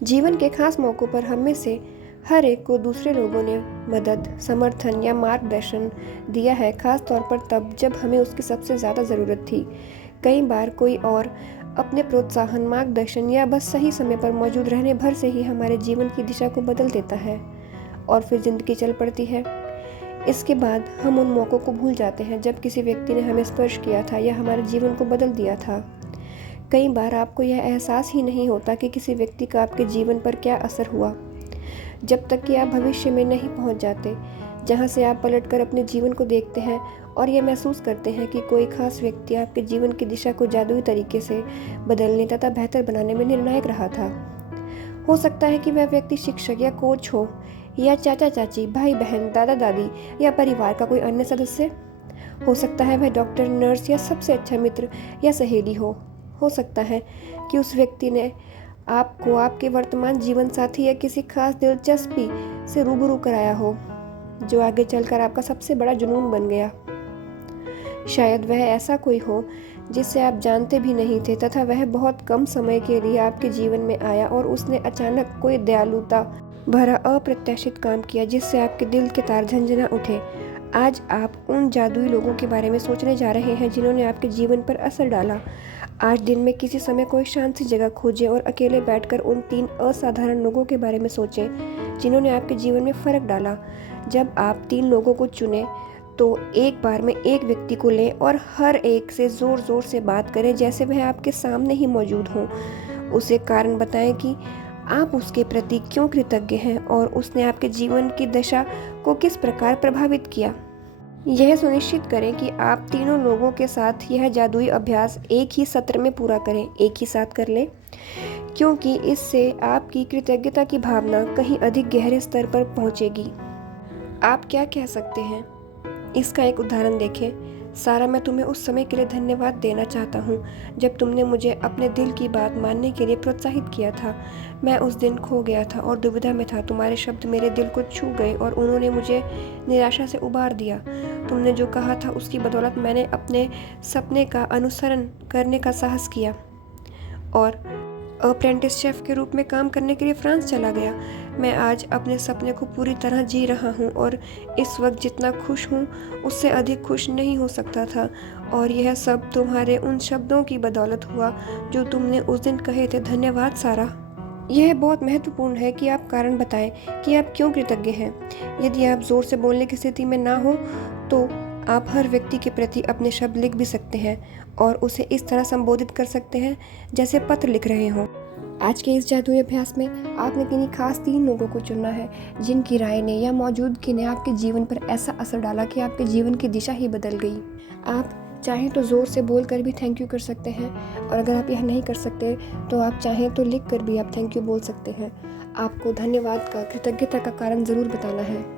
जीवन के खास मौक़ों पर हम में से हर एक को दूसरे लोगों ने मदद, समर्थन या मार्गदर्शन दिया है, खास तौर पर तब जब हमें उसकी सबसे ज़्यादा ज़रूरत थी। कई बार कोई और अपने प्रोत्साहन, मार्गदर्शन या बस सही समय पर मौजूद रहने भर से ही हमारे जीवन की दिशा को बदल देता है और फिर ज़िंदगी चल पड़ती है। इसके बाद हम उन मौक़ों को भूल जाते हैं जब किसी व्यक्ति ने हमें स्पर्श किया था या हमारे जीवन को बदल दिया था। कई बार आपको यह एहसास ही नहीं होता कि किसी व्यक्ति का आपके जीवन पर क्या असर हुआ, जब तक कि आप भविष्य में नहीं पहुंच जाते, जहां से आप पलटकर अपने जीवन को देखते हैं और ये महसूस करते हैं कि कोई खास व्यक्ति आपके जीवन की दिशा को जादुई तरीके से बदलने तथा बेहतर बनाने में निर्णायक रहा था। हो सकता है कि वह व्यक्ति शिक्षक या कोच हो, या चाचा चाची, भाई बहन, दादा दादी या परिवार का कोई अन्य सदस्य। हो सकता है वह डॉक्टर, नर्स या सबसे अच्छा मित्र या सहेली हो सकता है कि उस व्यक्ति ने आपको आपके वर्तमान जीवन साथी या किसी खास दिलचस्पी से रूबरू कराया हो, जो आगे चलकर आपका सबसे बड़ा जुनून बन गया। शायद वह ऐसा कोई हो जिसे आप जानते भी नहीं थे तथा वह बहुत कम समय के लिए आपके जीवन में आया और उसने अचानक कोई दयालुता भरा अप्रत्याशित काम किया जिससे आपके दिल के तार झंझना उठे। आज आप उन जादुई लोगों के बारे में सोचने जा रहे हैं जिन्होंने आपके जीवन पर असर डाला। आज दिन में किसी समय कोई शांत सी जगह खोजें और अकेले बैठकर उन 3 असाधारण लोगों के बारे में सोचें जिन्होंने आपके जीवन में फ़र्क डाला। जब आप 3 लोगों को चुनें तो एक बार में एक व्यक्ति को लें और हर एक से ज़ोर ज़ोर से बात करें जैसे वह आपके सामने ही मौजूद हों। उसे कारण बताएं कि आप उसके प्रति क्यों कृतज्ञ हैं और उसने आपके जीवन की दशा को किस प्रकार प्रभावित किया। यह सुनिश्चित करें कि आप तीनों लोगों के साथ यह जादुई अभ्यास एक ही सत्र में पूरा करें, एक ही साथ कर लें, क्योंकि इससे आपकी कृतज्ञता की भावना कहीं अधिक गहरे स्तर पर पहुंचेगी। आप क्या कह सकते हैं? इसका एक उदाहरण देखें। सारा, मैं तुम्हें उस समय के लिए धन्यवाद देना चाहता हूँ जब तुमने मुझे अपने दिल की बात मानने के लिए प्रोत्साहित किया था। मैं उस दिन खो गया था और दुविधा में था। तुम्हारे शब्द मेरे दिल को छू गए और उन्होंने मुझे निराशा से उबार दिया। तुमने जो कहा था उसकी बदौलत मैंने अपने सपने का अनुसरण करने का साहस किया और अप्रेंटिस शेफ के रूप में काम करने के लिए फ्रांस चला गया। मैं आज अपने सपने को पूरी तरह जी रहा हूँ और इस वक्त जितना खुश हूँ उससे अधिक खुश नहीं हो सकता था, और यह सब तुम्हारे उन शब्दों की बदौलत हुआ जो तुमने उस दिन कहे थे। धन्यवाद सारा। यह बहुत महत्वपूर्ण है कि आप कारण बताएं कि आप क्यों कृतज्ञ हैं। यदि आप जोर से बोलने की स्थिति में ना हो तो आप हर व्यक्ति के प्रति अपने शब्द लिख भी सकते हैं और उसे इस तरह संबोधित कर सकते हैं जैसे पत्र लिख रहे हों। आज के इस जादुई अभ्यास में आपने किन्हीं खास 3 लोगों को चुनना है जिनकी राय ने या मौजूदगी ने आपके जीवन पर ऐसा असर डाला कि आपके जीवन की दिशा ही बदल गई। आप चाहें तो ज़ोर से बोल कर भी थैंक यू कर सकते हैं, और अगर आप यह नहीं कर सकते तो आप चाहें तो लिख कर भी आप थैंक यू बोल सकते हैं। आपको धन्यवाद का, कृतज्ञता का कारण ज़रूर बताना है।